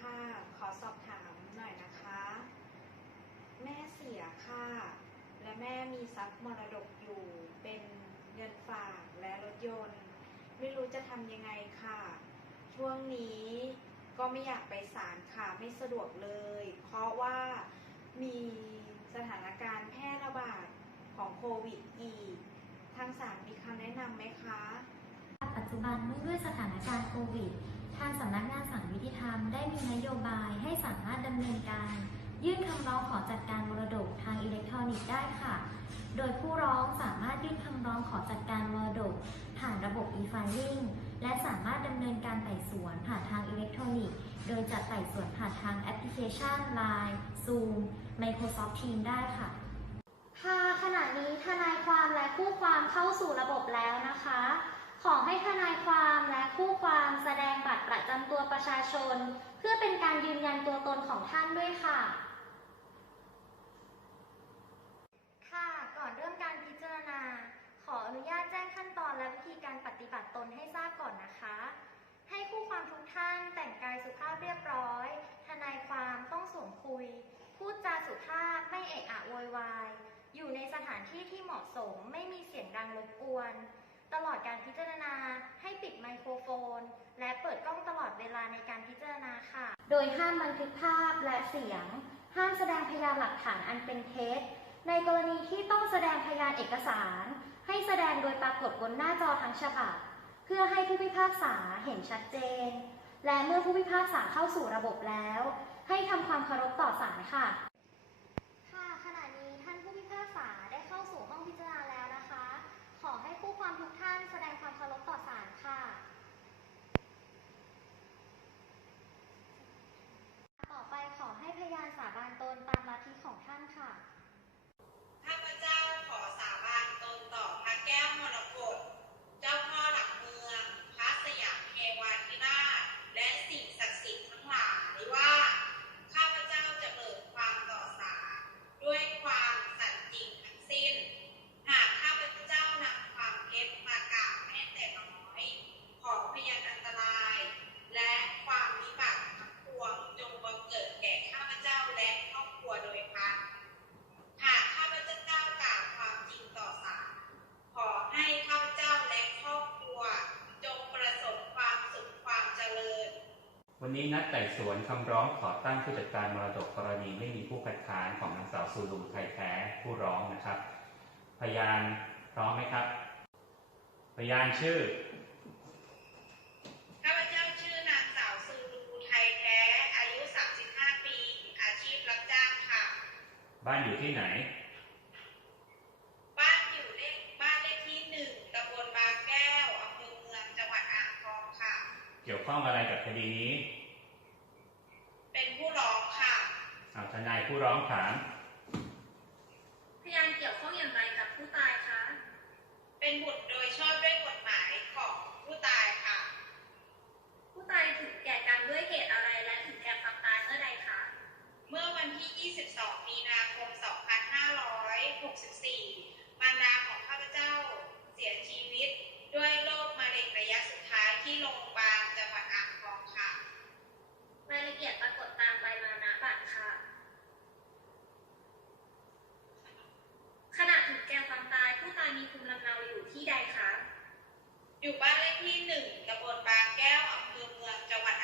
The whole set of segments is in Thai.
ค่ะ ขอสอบถามหน่อยนะคะ แม่เสียค่ะ และแม่มีทรัพย์มรดกอยู่ เป็นเงินฝากและรถยนต์ ไม่รู้จะทำยังไงค่ะ ช่วงนี้ก็ไม่อยากไปศาลค่ะ ไม่สะดวกเลย เพราะว่ามีสถานการณ์แพร่ระบาดของโควิดอีก ทางศาลมีคำแนะนำไหมคะ ปัจจุบันเนื่อด้วยสถานการณ์โควิด ทางสำนักงานศาลยุติธรรมได้มีนโยบายให้สามารถดำเนินการ ยื่นคำร้องขอจัดการมรดกทางอิเล็กทรอนิกส์ได้ค่ะ โดยผู้ร้องสามารถยื่นคำร้องขอจัดการมรดก ผ่านระบบ e-filing และสามารถดำเนินการไต่สวนผ่านทางอิเล็กทรอนิกส์ โดยจะไต่สวนผ่านทางแอปพลิเคชัน Line Zoom Microsoft Teams ได้ค่ะค่ะขณะนี้ทนายความและคู่ความเข้าสู่ระบบแล้วนะคะ ขอให้ทนายความและคู่ความแสดงบัตรประจำตัวประชาชน เพื่อเป็นการยืนยันตัวตนของท่านด้วยค่ะ ค่ะ ก่อนเริ่มการพิจารณา ขออนุญาตแจ้งขั้นตอนและวิธีการปฏิบัติตนให้ทราบก่อนนะคะ ให้คู่ความทุกท่านแต่งกายสุภาพเรียบร้อย ทนายความต้องสวมคุย พูดจาสุภาพไม่เอะอะโวยวาย อยู่ในสถานที่ที่เหมาะสมไม่มีเสียงดังรบกวน ตลอดการพิจารณาให้ปิดไมโครโฟน และเปิดกล้องตลอดเวลาในการพิจารณาค่ะ โดยห้ามบันทึกภาพและเสียง ห้ามแสดงพยานหลักฐานอันเป็นเท็จ ในกรณีที่ต้องแสดงพยานเอกสาร ให้แสดงโดยปรากฏบนหน้าจอทั้งฉบับ เพื่อให้ผู้พิพากษาเห็นชัดเจน และเมื่อผู้พิพากษาเข้าสู่ระบบแล้ว ให้ทำความเคารพต่อศาลค่ะค่ะ ขณะนี้ท่านผู้พิพากษาได้เข้าสู่ห้องพิจารณาแล้วนะคะ ขอให้ผู้ความทุกท่านแสดงความเคารพต่อศาลค่ะ ต่อไปขอให้พยานสาบานตนตามลัทธิของท่านค่ะ ข้าพเจ้าขอสาบานตนต่อพระแก้วมรกต เจ้าพ่อหลักเมือง พระสยามเทวาธิราช และสิ่งศักดิ์สิทธิ์ทั้งหลายว่า ข้าพเจ้าจะเบิกความต่อศาลด้วยความสัตย์จริงทั้งสิ้น หากข้าพเจ้านำความเท็จมากล่าวแม้แต่น้อย ขอพยานอันตราย และความวิบัติทั้งปวงจงบังเกิดแก่ข้าพเจ้าและครอบครัวโดยพลัน หากข้าพเจ้ากล่าวความจริงต่อศาลขอให้ข้าพเจ้าและครอบครัว จงประสบความสุขความเจริญ วันนี้นัดไต่สวนคำร้องขอตั้งผู้จัดการมรดกกรณีไม่มีผู้คัดค้านของนางสาวซูลูไทยแท้ผู้ร้องนะครับ พยานพร้อมไหมครับ พยานชื่อข้าพเจ้าชื่อนางสาวซูลูไทยแท้อายุ 35 ปี อาชีพรับจ้างค่ะ บ้านอยู่ที่ไหน บ้านอยู่เลขบ้านเลขที่หนึ่งตำบลบางแก้วอำเภอเมืองจังหวัดอ่างทองค่ะ เกี่ยว ข้องอะไรกับคดีนี้ เป็นผู้ร้องค่ะเอาทนายผู้ร้องถาม พยานเกี่ยวข้องอย่างไรกับผู้ตายคะ เป็นบุตรโดยชอบด้วยกฎหมายของผู้ตายค่ะ ผู้ตายถึงแก่กรรมด้วยเหตุอะไรและถึงแก่ความตายเมื่อใดคะ เมื่อวันที่ 22 มีนาคม 2564 มารดาของข้าพเจ้าเสียชีวิต ด้วยโรคมะเร็งระยะสุดท้ายที่โรงพยาบาลจังหวัดอ่างทองค่ะ รายละเอียดปรากฏตามใบมานะบัตรค่ะ ขณะถึงแก่ความตายผู้ตายมีภูมิลำเนาอยู่ที่ใดคะ ที่หนึ่งตำบลบางแก้วอำเภอเมืองจังหวัด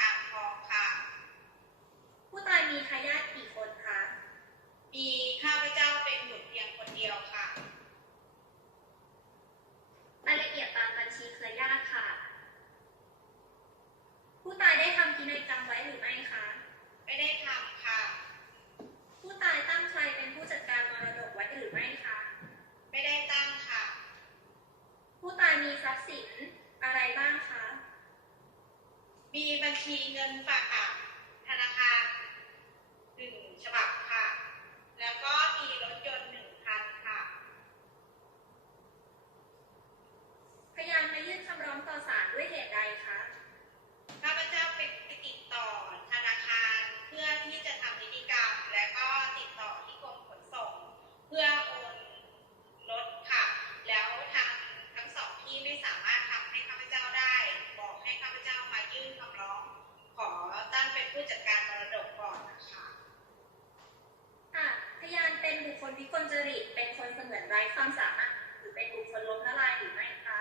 วิกลจริตเป็นคนเสมือนไร้ความสามารถหรือเป็นบุคคลล้มละลายหรือไม่คะ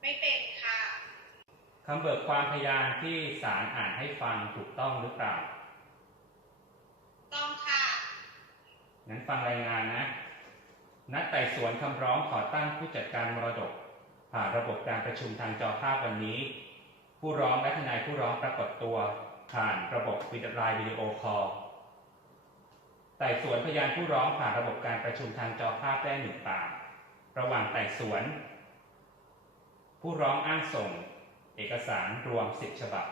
ไม่เป็นค่ะ คำเบิกความพยานที่ศาลอ่านให้ฟังถูกต้องหรือเปล่า ต้องค่ะ นั้นฟังรายงานนะ นัดไต่สวนคำร้องขอตั้งผู้จัดการมรดก ผ่านระบบการประชุมทางจอภาพวันนี้ ผู้ร้องและทนายผู้ร้องปรากฏตัว ผ่านระบบวิดีโอไลน์วิดีโอคอล ไต่สวนพยานผู้ร้องผ่านระบบการประชุมทางจอภาพได้หนึ่งปากระหว่างไต่สวน ผู้ร้องอ้างส่ง เอกสารรวม 10 ฉบับ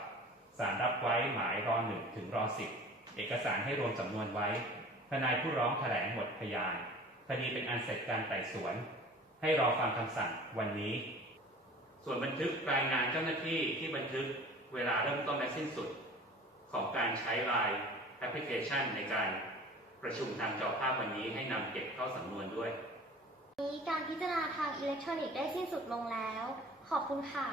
สารรับไว้หมายรอหนึ่งถึงรอสิบเอกสารให้รวมสำนวนไว้ทนายผู้ร้องแถลงหมดพยานคดีเป็นอันเสร็จการไต่สวน ให้รอฟังคำสั่งวันนี้ ส่วนบันทึกรายงานเจ้าหน้าที่ที่บันทึกเวลาเริ่มต้นและสิ้นสุด ของการใช้ไลน์แอปพลิเคชันในการ ประชุมทางจอภาพวันนี้ให้นำเก็บเข้าสำนวนด้วย นี้การพิจารณาทางอิเล็กทรอนิกส์ได้สิ้นสุดลงแล้ว ขอบคุณค่ะ